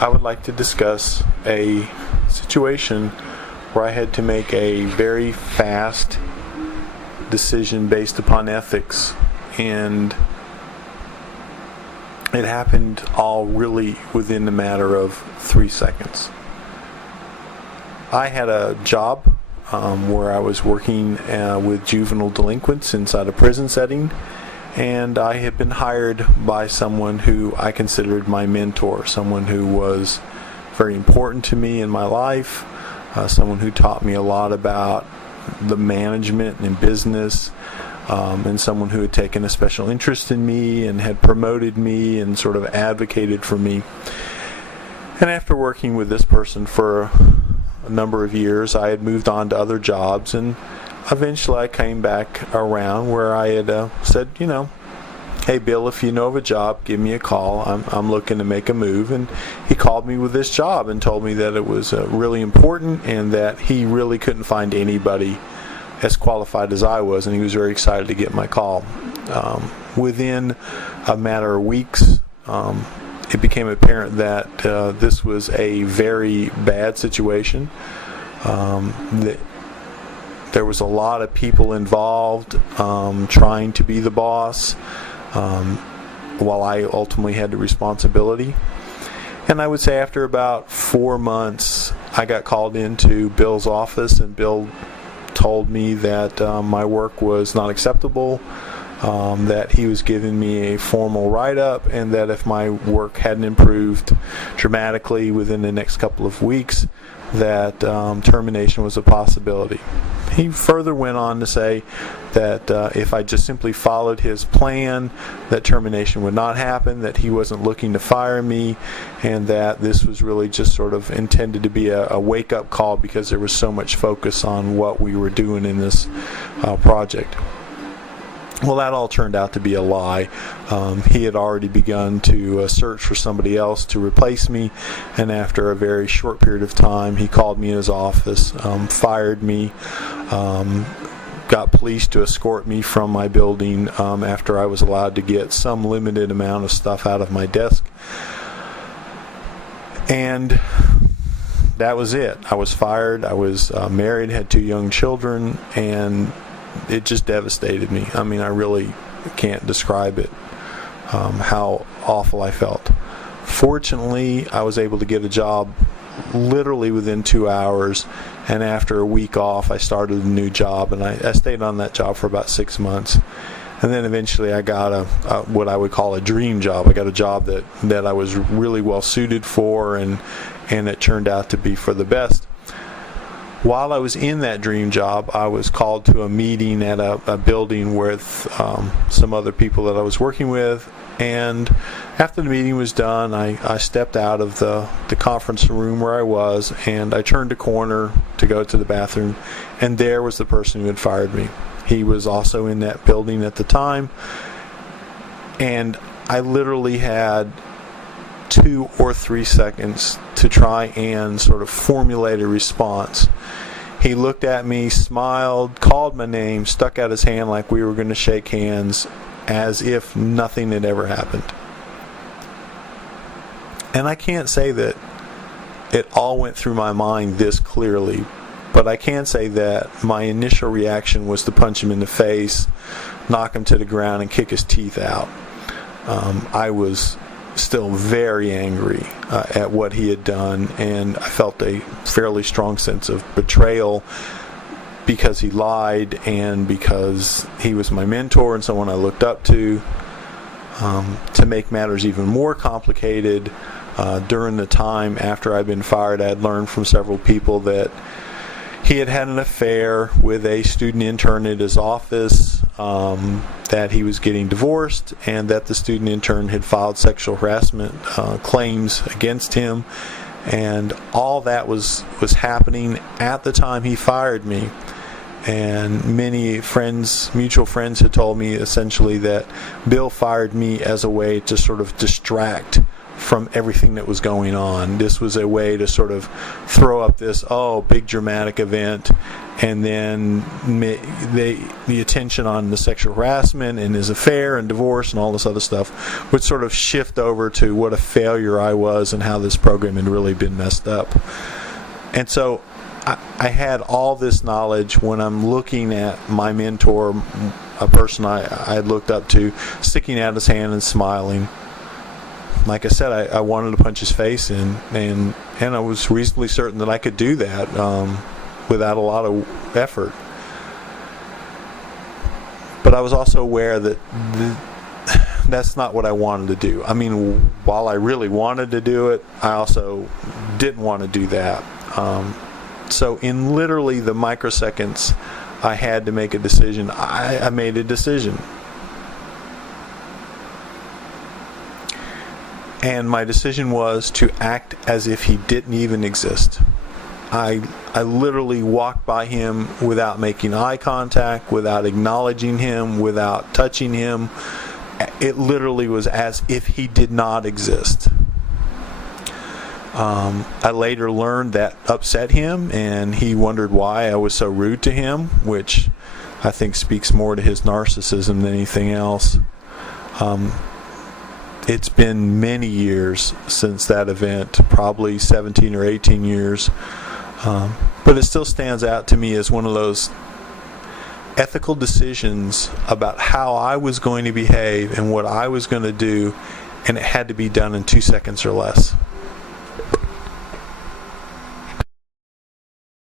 I would like to discuss a situation where I had to make a very fast decision based upon ethics, and it happened all really within the matter of 3 seconds. I had a job where I was working with juvenile delinquents inside a prison setting, and I had been hired by someone who I considered my mentor, someone who was very important to me in my life, someone who taught me a lot about the management and business, and someone who had taken a special interest in me and had promoted me and sort of advocated for me. And after working with this person for a number of years, I had moved on to other jobs, and eventually I came back around where I had said, hey Bill, if you know of a job, give me a call. I'm looking to make a move. And he called me with this job and told me that it was really important and that he really couldn't find anybody as qualified as I was, and he was very excited to get my call. Within a matter of weeks, it became apparent that this was a very bad situation. There was a lot of people involved trying to be the boss, while I ultimately had the responsibility. And I would say after about 4 months, I got called into Bill's office, and Bill told me that my work was not acceptable, that he was giving me a formal write-up, and that if my work hadn't improved dramatically within the next couple of weeks, that termination was a possibility. He further went on to say that if I just simply followed his plan, that termination would not happen, that he wasn't looking to fire me, and that this was really just sort of intended to be a wake-up call because there was so much focus on what we were doing in this project. Well, that all turned out to be a lie. He had already begun to search for somebody else to replace me, and after a very short period of time, he called me in his office, fired me, got police to escort me from my building after I was allowed to get some limited amount of stuff out of my desk. And that was it. I was fired. I was married, had 2 young children, and it just devastated me. I mean, I really can't describe it, how awful I felt. Fortunately, I was able to get a job literally within 2 hours, and after a week off, I started a new job, and I stayed on that job for about 6 months. And then eventually I got what I would call a dream job. I got a job that I was really well suited for, and it turned out to be for the best. While I was in that dream job, I was called to a meeting at a building with some other people that I was working with, and after the meeting was done, I stepped out of the conference room where I was, and I turned a corner to go to the bathroom, and there was the person who had fired me. He was also in that building at the time, and I literally had 2 or 3 seconds to try and sort of formulate a response. He looked at me, smiled, called my name, stuck out his hand like we were going to shake hands, as if nothing had ever happened. And I can't say that it all went through my mind this clearly, but I can say that my initial reaction was to punch him in the face, knock him to the ground, and kick his teeth out. I was still very angry at what he had done, and I felt a fairly strong sense of betrayal because he lied and because he was my mentor and someone I looked up to. To make matters even more complicated, during the time after I'd been fired, I had learned from several people that he had had an affair with a student intern at his office, that he was getting divorced, and that the student intern had filed sexual harassment claims against him. And all that was happening at the time he fired me. And many friends, mutual friends, had told me essentially that Bill fired me as a way to sort of distract from everything that was going on. This was a way to sort of throw up this big dramatic event, and then the attention on the sexual harassment and his affair and divorce and all this other stuff would sort of shift over to what a failure I was and how this program had really been messed up. And so I had all this knowledge when I'm looking at my mentor, a person I had looked up to, sticking out his hand and smiling. Like I said, I wanted to punch his face in, and I was reasonably certain that I could do that without a lot of effort. But I was also aware that that's not what I wanted to do. I mean, while I really wanted to do it, I also didn't want to do that. So in literally the microseconds I had to make a decision, I made a decision. And my decision was to act as if he didn't even exist. I literally walked by him without making eye contact, without acknowledging him, without touching him. It literally was as if he did not exist. I later learned that upset him, and he wondered why I was so rude to him, which I think speaks more to his narcissism than anything else. It's been many years since that event, probably 17 or 18 years, but it still stands out to me as one of those ethical decisions about how I was going to behave and what I was going to do, and it had to be done in 2 seconds or less.